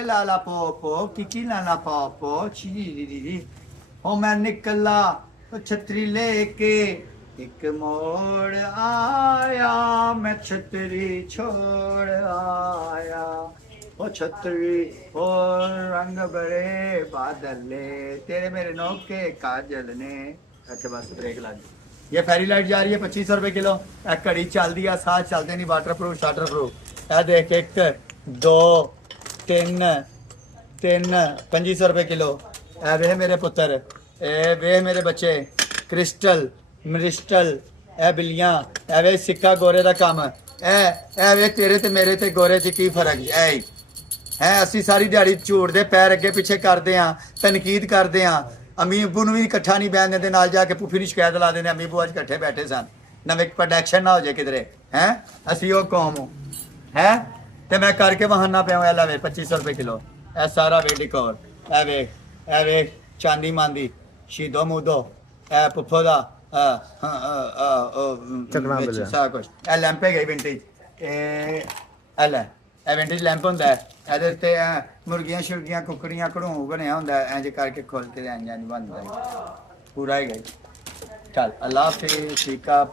ले लाला Poopó Kiki लाला Poopó ची ओ मैं निकला तो छतरी लेके एक मोड़ आया मैं छतरी छोड़ आया ओ छतरी ओ रंग बड़े बादल ले तेरे मेरे नौके काजल ने। अच्छा बस ब्रेक ला दी। ये फेरी लाइट जा रही है 2500 रुपए किलो। घड़ी चलती है साथ चलते नहीं वाटर प्रूफ शाटर प्रूफ। ए देख एक दो तीन तीन 2500 रुपए किलो। ए वे मेरे पुत्र ए वे मेरे बच्चे क्रिस्टल मिरिस्टल ए बिल्लियां ए वे सिक्का गोरे का काम ए वे तेरे ते मेरे ते गोरे च की फर्क है। ਅਸੀਂ ਸਾਰੀ ਦਿਹਾੜੀ ਝੂਠ ਦੇ ਪੈਰ ਅੱਗੇ ਪਿੱਛੇ ਕਰਦੇ ਆਂ ਤਨਕੀਦ ਕਰਦੇ ਆਂ ਅਮੀ ਅੱਬੂ ਨੂੰ ਵੀ ਇਕੱਠਾ ਨਹੀਂ ਬੈਠਣ ਦਿੰਦੇ ਨਾਲ ਜਾ ਕੇ ਪੁੱਫੀ ਨੂੰ ਸ਼ਿਕਾਇਤ ਲਾ ਦਿੰਦੇ ਅਮੀ ਅੱਬੂ ਅੱਜ ਇਕੱਠੇ ਬੈਠੇ ਸਨ ਨਵੇਂ ਪ੍ਰੋਡਕਸ਼ਨ ਨਾ ਹੋ ਜਾਏ ਕਿਧਰੇ ਹੈ ਅਸੀਂ ਉਹ ਕੌਮ ਹੈ ਤੇ ਮੈਂ ਕਰਕੇ ਬਹਾਨਾ ਪਿਆ ਹੋਇਆ ਲਵੇ 2500 ਰੁਪਏ ਕਿਲੋ। ਇਹ ਸਾਰਾ ਵੇ ਡਿਕੋਰ ਇਹ ਵੇ ਚਾਂਦੀ ਮਾਂਦੀ ਸ਼ੀਦੋ ਮੂਦੋ ਇਹ ਪੁੱਫੋ ਦਾ ਚੱਕਣਾ ਬਿਲਿਆ ਸਾਰਾ ਕੁਝ ਇਹ ਲੈਂਪੇ ਗਈ ਵਿੰਟੇਜ ਇਹ ਲੈ ਇਹ ਵਿੰਟੇਜ ਲੈਂਪ ਹੁੰਦਾ ਇਹਦੇ ਉੱਤੇ ਮੁਰਗੀਆਂ ਸ਼ੁਰਗੀਆਂ ਕੁੱਕੜੀਆਂ ਘੜੂ ਬਣਿਆ ਹੁੰਦਾ ਇੰਜ ਕਰਕੇ ਖੋਲਤੇ ਇੰਜ ਇੰਜ ਬਣਦਾ ਪੂਰਾ ਹੀ ਗਈ ਚੱਲ ਅੱਲਾ ਹਾਫਿਜ਼ ਠੀਕ ਆ।